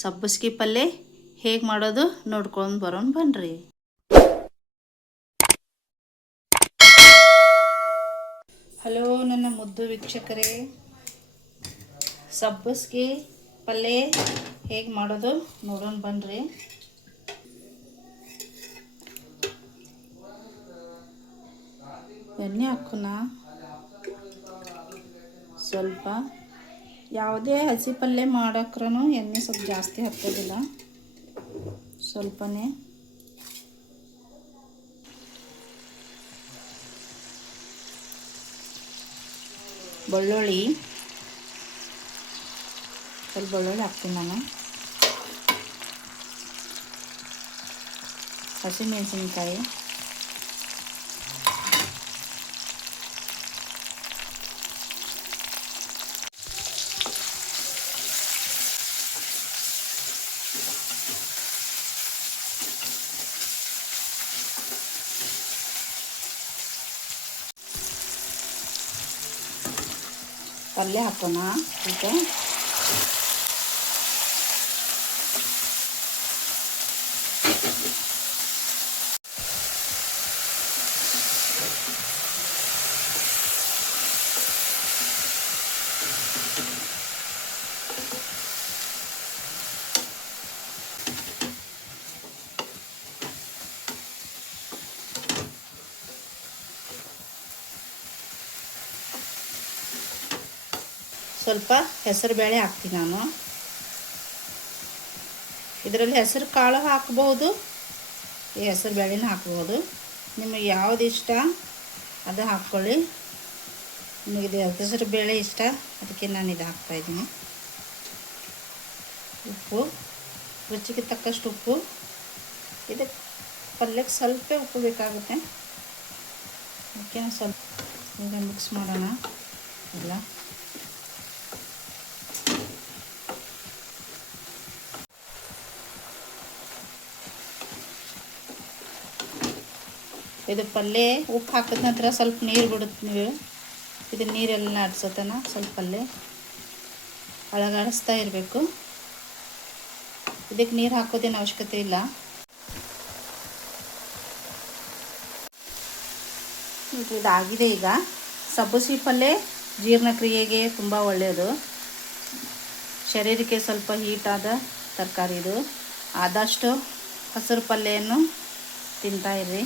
ಸಬ್ಬಸ್ಗಿ ಪಲ್ಯ ಹೇಗೆ ಮಾಡೋದು ನೋಡ್ಕೊಂಡು ಬರೋಣ ಬನ್ರಿ. ಹಲೋ ನನ್ನ ಮುದ್ದು ವೀಕ್ಷಕರೇ, ಸಬ್ಬಸ್ಗಿ ಪಲ್ಯ ಹೇಗೆ ಮಾಡೋದು ನೋಡೋಣ ಬನ್ರಿ. ಎಣ್ಣೆ ಹಾಕೋಣ ಸ್ವಲ್ಪ. ಯಾವುದೇ ಹಸಿ ಪಲ್ಯ ಮಾಡೋಕ್ರೂ ಎಣ್ಣೆ ಸ್ವಲ್ಪ ಜಾಸ್ತಿ ಹಾಕೋದಿಲ್ಲ, ಸ್ವಲ್ಪನೇ. ಬೆಳ್ಳುಳ್ಳಿ ಸ್ವಲ್ಪ ಬೆಳ್ಳುಳ್ಳಿ ಹಾಕ್ತೀನಿ ನಾನು. ಹಸಿಮೆಣಸಿನ್ಕಾಯಿ, ಪಲ್ಯ ಹಾಕೋಣ. ಈಗ ಸ್ವಲ್ಪ ಹೆಸರು ಬೇಳೆ ಹಾಕ್ತೀನಿ ನಾನು. ಇದರಲ್ಲಿ ಹೆಸರು ಕಾಳು ಹಾಕ್ಬೋದು, ಈ ಹೆಸರು ಬೇಳೆನ ಹಾಕ್ಬೋದು. ನಿಮಗೆ ಯಾವುದು ಇಷ್ಟ ಅದು ಹಾಕ್ಕೊಳ್ಳಿ. ನಿಮಗೆ ಹೆಸರು ಬೇಳೆ ಇಷ್ಟ, ಅದಕ್ಕೆ ನಾನು ಇದು ಹಾಕ್ತಾಯಿದ್ದೀನಿ. ಉಪ್ಪು, ರುಚಿಗೆ ತಕ್ಕಷ್ಟು ಉಪ್ಪು. ಇದಕ್ಕೆ ಪಲ್ಯಕ್ಕೆ ಸ್ವಲ್ಪ ಉಪ್ಪು ಬೇಕಾಗುತ್ತೆ, ಅದಕ್ಕೆ ಸ್ವಲ್ಪ ಈಗ ಮಿಕ್ಸ್ ಮಾಡೋಣ ಎಲ್ಲ. ಇದು ಪಲ್ಯ ಉಪ್ಪು ಹಾಕಿದ ನಂತರ ಸ್ವಲ್ಪ ನೀರು ಬಿಡುತ್ತೆ. ನೀವು ಇದು ನೀರೆಲ್ಲ ಆಡ್ಸೋತನ ಸ್ವಲ್ಪ ಪಲ್ಯ ಅಳಗಾಡಿಸ್ತಾ ಇರಬೇಕು. ಇದಕ್ಕೆ ನೀರು ಹಾಕೋದೇನು ಅವಶ್ಯಕತೆ ಇಲ್ಲ. ಇದಾಗಿದೆ. ಈಗ ಸಬ್ಬಸ್ಗಿ ಪಲ್ಯ ಜೀರ್ಣಕ್ರಿಯೆಗೆ ತುಂಬ ಒಳ್ಳೆಯದು, ಶರೀರಕ್ಕೆ ಸ್ವಲ್ಪ ಹೀಟಾದ ತರಕಾರಿ ಇದು. ಆದಷ್ಟು ಹಸಿರು ಪಲ್ಯವನ್ನು ತಿಂತಾಯಿರ್ರಿ.